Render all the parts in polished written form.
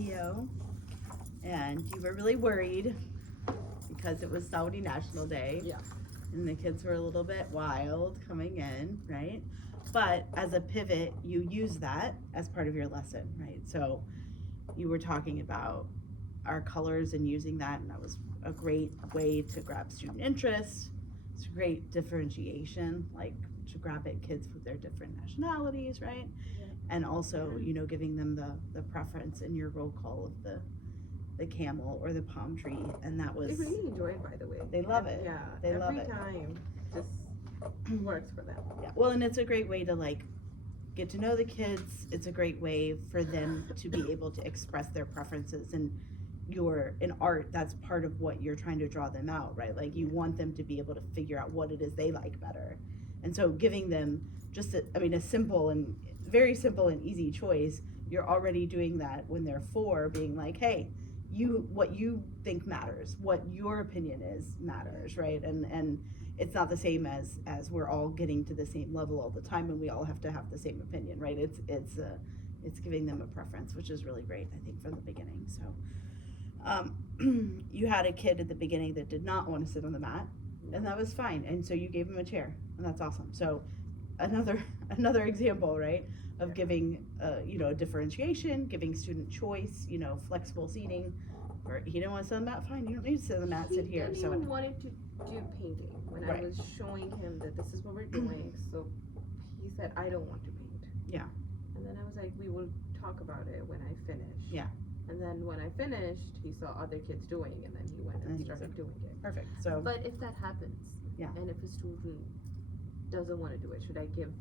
video, and you were really worried because it was Saudi National Day. Yeah. And the kids were a little bit wild coming in, right? But as a pivot, you use that as part of your lesson, right? So you were talking about our colors and using that, and that was a great way to grab student interest. It's a great differentiation, like to grab at kids with their different nationalities, right? Yeah. And also, giving them the preference in your roll call of the camel or the palm tree, and that was They really enjoy it, by the way. They love it. Yeah, They love every it. time just works for them. Yeah, well, and it's a great way to like get to know the kids. It's a great way for them to be able to express their preferences, and in art, that's part of what you're trying to draw them out, right? Like you want them to be able to figure out what it is they like better. And so giving them just a simple and very simple and easy choice, you're already doing that when they're 4, being like, hey, what you think matters, what your opinion is matters, right? And it's not the same as we're all getting to the same level all the time and we all have to have the same opinion, right? It's giving them a preference, which is really great, I think, from the beginning. So you had a kid at the beginning that did not want to sit on the mat, and that was fine, and so you gave him a chair, and that's awesome. So another example, right, of giving a differentiation, giving student choice, flexible seating. Or he didn't want to sit on the mat, fine, you don't need to sit on the mat, sit here. He didn't even wanted to do painting when Right. I was showing him that this is what we're doing. So he said, I don't want to paint. Yeah. And then I was like, we will talk about it when I finish. Yeah. And then when I finished, he saw other kids doing, and then he went and started doing it. Perfect. So But if that happens, Yeah. and if a student doesn't want to do it, should I give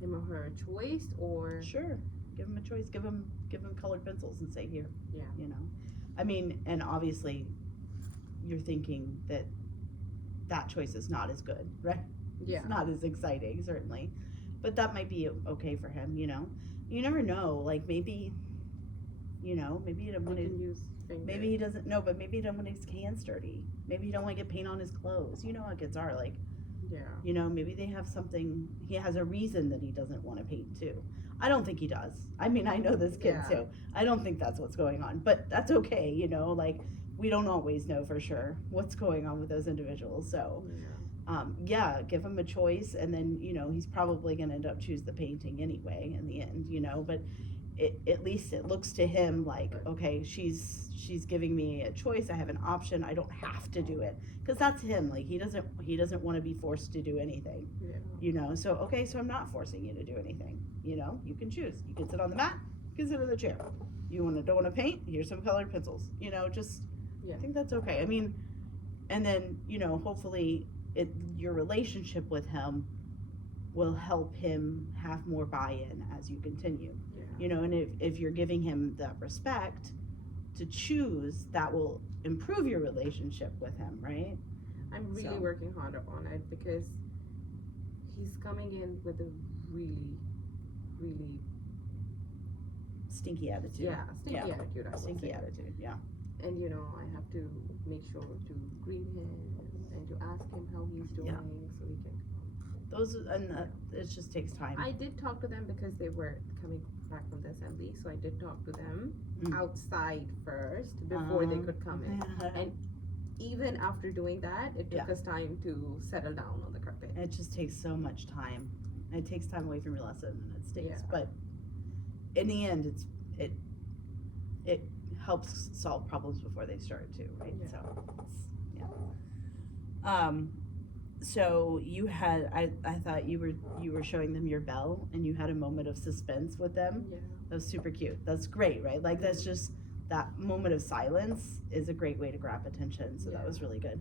him or her a choice, or? sure, give him a choice, give him colored pencils and say here. Yeah. And obviously you're thinking that choice is not as good, right? Yeah. It's not as exciting, certainly, but that might be okay for him. You never know, like maybe he don't want You can to, use fingers. maybe he doesn't know, but maybe he don't want his hands dirty, maybe he don't want to get paint on his clothes. You know how kids are, like, Yeah. maybe they have something, he has a reason that he doesn't want to paint too. I don't think he does. I mean, I know this kid Yeah. too. I don't think that's what's going on, but that's okay, like we don't always know for sure what's going on with those individuals. So, give him a choice, and then, he's probably going to end up choose the painting anyway in the end, but at least it looks to him like, okay, she's giving me a choice. I have an option. I don't have to do it, because that's him. Like he doesn't want to be forced to do anything. Yeah. So okay, so I'm not forcing you to do anything. You can choose. You can sit on the mat. You can sit in the chair. Don't want to paint? Here's some colored pencils. Just Yeah. I think that's okay. I mean, and then hopefully your relationship with him will help him have more buy-in as you continue. Yeah. And if you're giving him that respect to choose, that will improve your relationship with him, right? I'm really So. working hard on it, because he's coming in with a really, really Stinky attitude. stinky attitude. I would Stinky say. attitude. Yeah. And I have to make sure to greet him and to ask him how he's doing, Yeah. so he can. It just takes time. I did talk to them because they were coming back from the assembly, so I did talk to them Mm. outside first before they could come in. And even after doing that, it took Yeah. us time to settle down on the carpet. It just takes so much time. It takes time away from your lesson, and it stinks. Yeah. But in the end, it helps solve problems before they start too, right? Yeah. So you had, I thought you were showing them your bell, and you had a moment of suspense with them. Yeah. That was super cute. That's great, right? Like that's just, that moment of silence is a great way to grab attention. So that Yeah. was really good.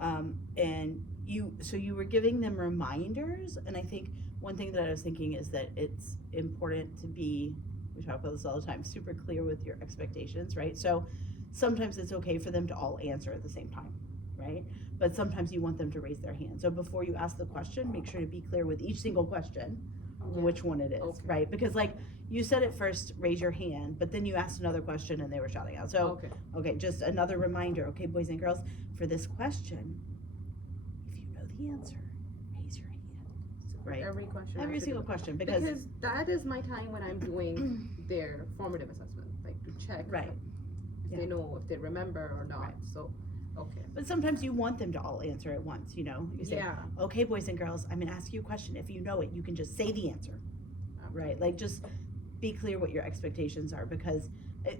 And you were giving them reminders, and I think one thing that I was thinking is that it's important to be, we talk about this all the time, super clear with your expectations, right? So sometimes it's okay for them to all answer at the same time, right? But sometimes you want them to raise their hand. So before you ask the question, make sure to be clear with each single question, Yeah. which one it is, Okay. right? Because like you said at first, raise your hand, but then you asked another question and they were shouting out. So, Okay. just another reminder, okay, boys and girls, for this question, if you know the answer, raise your hand. So for Right. every question. I Every should single do- question, because that is my time when I'm doing their formative assessment, like to check Right. if Yeah. they know, if they remember or not. Right. So, okay. But sometimes you want them to all answer at once, you know? You say, Yeah. okay, boys and girls, I'm gonna ask you a question. If you know it, you can just say the answer, right? Like, just be clear what your expectations are, because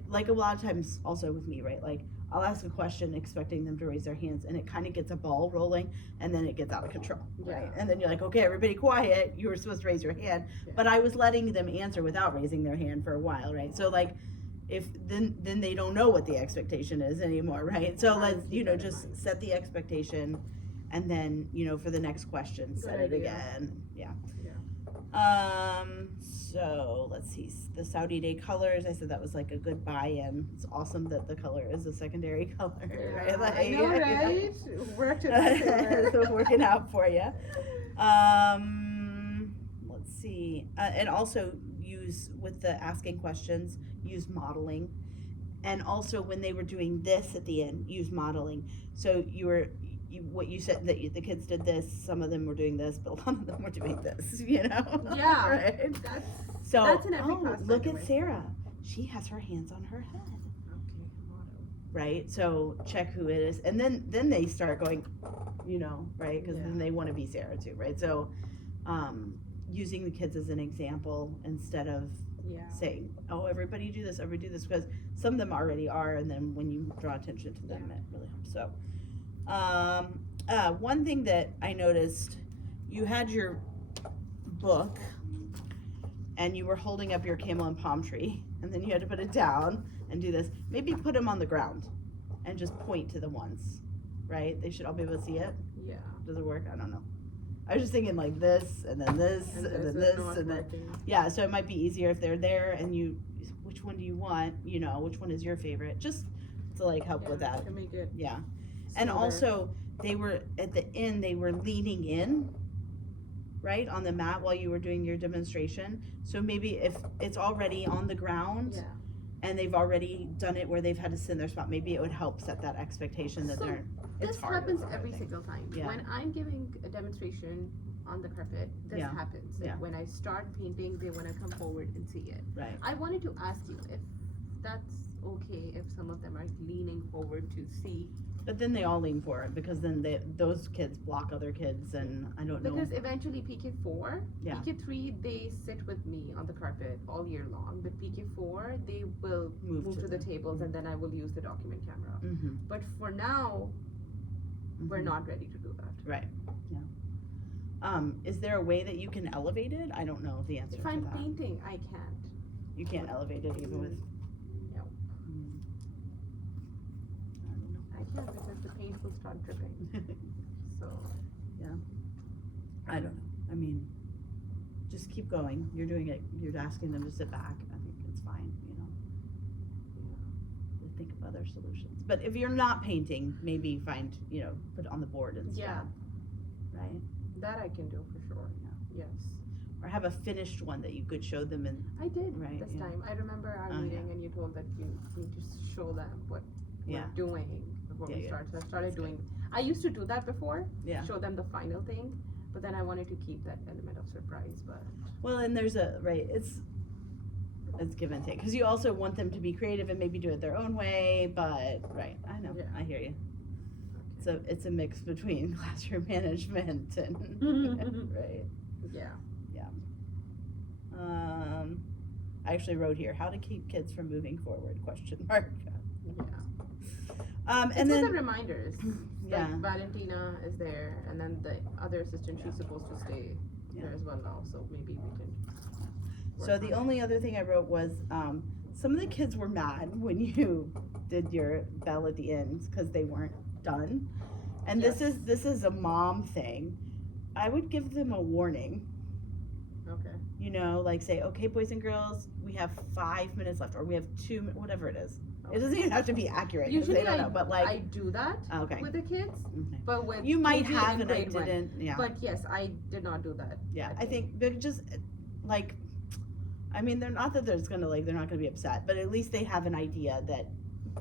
like a lot of times also with me, right? Like, I'll ask a question expecting them to raise their hands, and it kind of gets a ball rolling, and then it gets out of control, right? Yeah. And then you're like, okay, everybody quiet. You were supposed to raise your hand, Yeah. but I was letting them answer without raising their hand for a while, right? So like, if then they don't know what the expectation is anymore, right? So Right, let's, keep you know, that in just mind. set the expectation, and then, you know, for the next question, Good set it idea. again. Yeah. Yeah. So let's see, the Saudi Day colors, I said that was like a good buy-in. It's awesome that the color is a secondary color, right? Yeah, Like, I know, you right? Worked it out there. So working out for you. Let's see, and also use, with the asking questions, use modeling. And also when they were doing this at the end, use modeling. So what you said, that the kids did this, some of them were doing this, but a lot of them were doing this, you know? Yeah. Right? That's So, in every class, by look the at way. Sarah. She has her hands on her head, Okay, model. right? So check who it is. And then they start going, you know, right? Because then Yeah. they want to be Sarah too, right? So, using the kids as an example instead of Yeah. saying, oh, everybody do this, everybody do this, because some of them already are, and then when you draw attention to them, Yeah. it really helps. So, one thing that I noticed, you had your book, and you were holding up your camel and palm tree, and then you had to put it down and do this. Maybe put them on the ground, and just point to the ones, right? They should all be able to see it. Yeah. Does it work? I don't know. I was just thinking like this, and then this, and then is this, not and then working. yeah, so it might be easier if they're there and you, which one do you want, you know, which one is your favorite, just to like help with Yeah, that. to make it Yeah. And smoother. also, they were, at the end, they were leaning in, right, on the mat while you were doing your demonstration. So maybe if it's already on the ground Yeah. and they've already done it where they've had to sit in their spot, maybe it would help set that expectation that So, they're, it's This harder, happens I every think. single time. Yeah. When I'm giving a demonstration on the carpet, this Yeah. happens. Like Yeah. when I start painting, they want to come forward and see it. Right. I wanted to ask you if that's okay if some of them are leaning forward to see. But then they all lean forward, because then those kids block other kids, and I don't know. Because eventually PK4, Yeah. PK3, they sit with me on the carpet all year long. But PK4, they will move to the tables, and then I will use the document camera. Mm-hmm. But for now, we're not ready to do that. Right, yeah. Is there a way that you can elevate it? I don't know the answer If to I'm that. painting, I can't. You can't elevate it even with. No. Mm. I don't know. I can't because the paint will start dripping. So, I don't know. I mean, just keep going. You're doing it. You're asking them to sit back. I think it's fine, you know. Think of other solutions. But if you're not painting, maybe find, you know, put it on the board instead. Yeah. Right? that I can do for sure. Yes. Or have a finished one that you could show them and, I did Right, this yeah. time. I remember our Oh, meeting yeah. and you told that you need to show them what yeah, we're doing before Yeah, we yeah. start. So I started That's good. doing, I used to do that before, yeah. show them the final thing, but then I wanted to keep that element of surprise, but. Well, and there's it's give and take, because you also want them to be creative and maybe do it their own way, but, right, I know, Yeah. I hear you. It's a mix between classroom management and, right, Yeah. I actually wrote here, how to keep kids from moving forward, question mark. Yeah. And It's just then, the reminders. yeah, Like Valentina is there, and then the other assistant, she's supposed to stay Yeah. there as well now, so maybe we can. so work the on it. only other thing I wrote was, some of the kids were mad when you did your bell at the end, because they weren't done. And Yes. this is a mom thing. I would give them a warning, Okay. you know, like say, okay, boys and girls, we have 5 minutes left, or we have 2 whatever it is. It doesn't even have to be accurate, 'cause Usually they don't know, but I like, do that okay. with the kids, Okay. but with You might KG have, in and I grade one. didn't, yeah. But yes, I did not do that. Yeah, that I day. think they're just, like, I mean, they're not that they're just gonna, like, they're not gonna be upset, but at least they have an idea that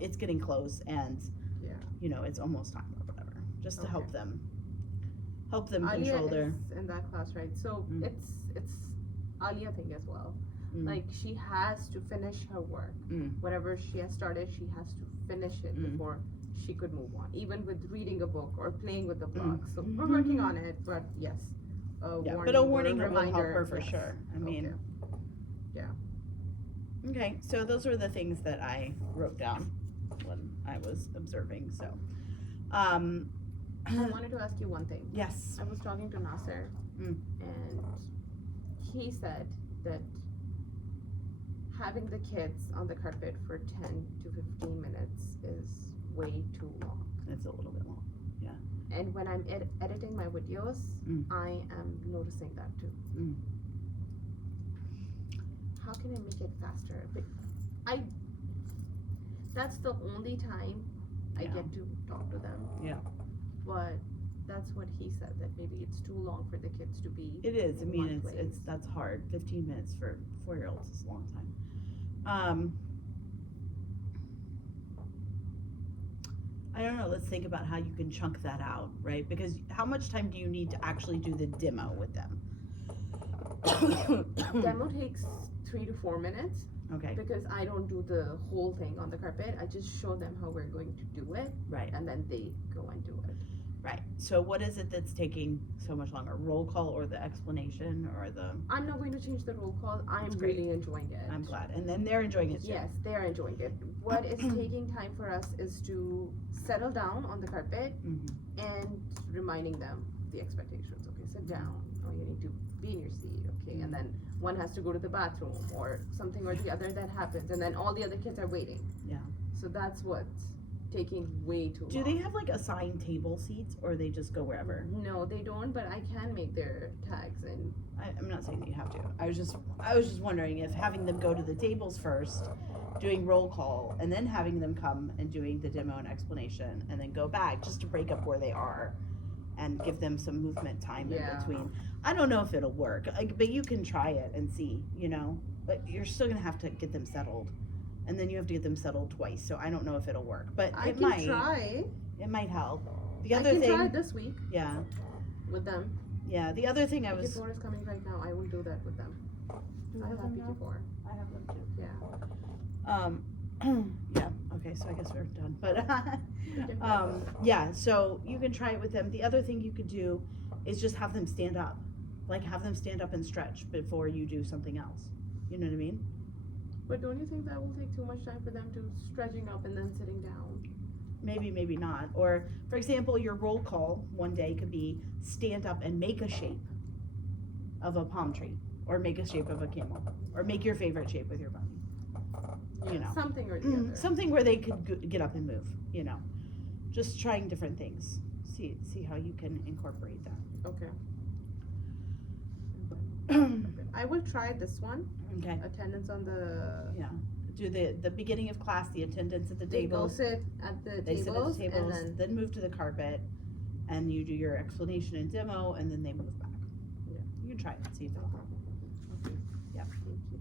it's getting close and, Yeah. you know, it's almost time or whatever, just to help Okay. them Alia control their, is in that class, right? So Mm. it's Alia thing as well. Like, she has to finish her work. Whatever she has started, she has to finish it before she could move on, even with reading a book or playing with the block. So we're working on it, but yes, but a warning will help reminder, her for yes. sure. I mean, Okay. Okay, so those were the things that I wrote down when I was observing. So, I wanted to ask you one thing. yes. I was talking to Nasser, and he said that having the kids on the carpet for 10 to 15 minutes is way too long. It's a little bit long. And when I'm editing my videos, I am noticing that too. How can I make it faster? But that's the only time I get to talk to them. Yeah. But that's what he said, that maybe it's too long for the kids to be. It is. I in mean, one place. that's hard. 15 minutes for 4-year-olds is a long time. I don't know. Let's think about how you can chunk that out, right? Because how much time do you need to actually do the demo with them? Demo takes 3 to 4 minutes. Okay. Because I don't do the whole thing on the carpet. I just show them how we're going to do it, Right. and then they go and do it. Right. So what is it that's taking so much longer? Roll call or the explanation or the? I'm not going to change the roll call. I'm That's great. really enjoying it. I'm glad. And then they're enjoying it too. Yes, they are enjoying it. What is taking time for us is to settle down on the carpet and reminding them the expectations. Okay, sit down. Oh, you need to be in your seat. Okay, and then one has to go to the bathroom or something or the other that happens, and then all the other kids are waiting. Yeah. So that's what's taking way too long. Do they have like assigned table seats or they just go wherever? No, they don't, but I can make their tags and I'm not saying that you have to. I was just wondering if having them go to the tables first, doing roll call, and then having them come and doing the demo and explanation, and then go back just to break up where they are, and give them some movement time in between. I don't know if it'll work, but you can try it and see. But you're still gonna have to get them settled, and then you have to get them settled twice. So I don't know if it'll work, but I it can might. try. It might help. The I other can thing, try it this week yeah, with them. yeah. The other thing I was. PK4 is coming right now. I will do that with them. Do I you have have them now? PK4. I have them too. Yeah. Yeah, okay, so I guess we're done, but, yeah, so you can try it with them. The other thing you could do is just have them stand up. Like, have them stand up and stretch before you do something else. You know what I mean? But don't you think that will take too much time for them to stretching up and then sitting down? Maybe, maybe not. Or, for example, your roll call one day could be stand up and make a shape of a palm tree, or make a shape of a camel, or make your favorite shape with your bunny. Something or the other. Something where they could get up and move, just trying different things. See how you can incorporate that. Okay. I will try this one. Okay. Attendance on the. Yeah. Do the beginning of class, the attendance at the They go tables. sit at the They sit at the tables, tables, and then move to the carpet, and you do your explanation and demo, and then they move back. Yeah. You can try it, see if it'll help. Okay. Yeah. Thank you.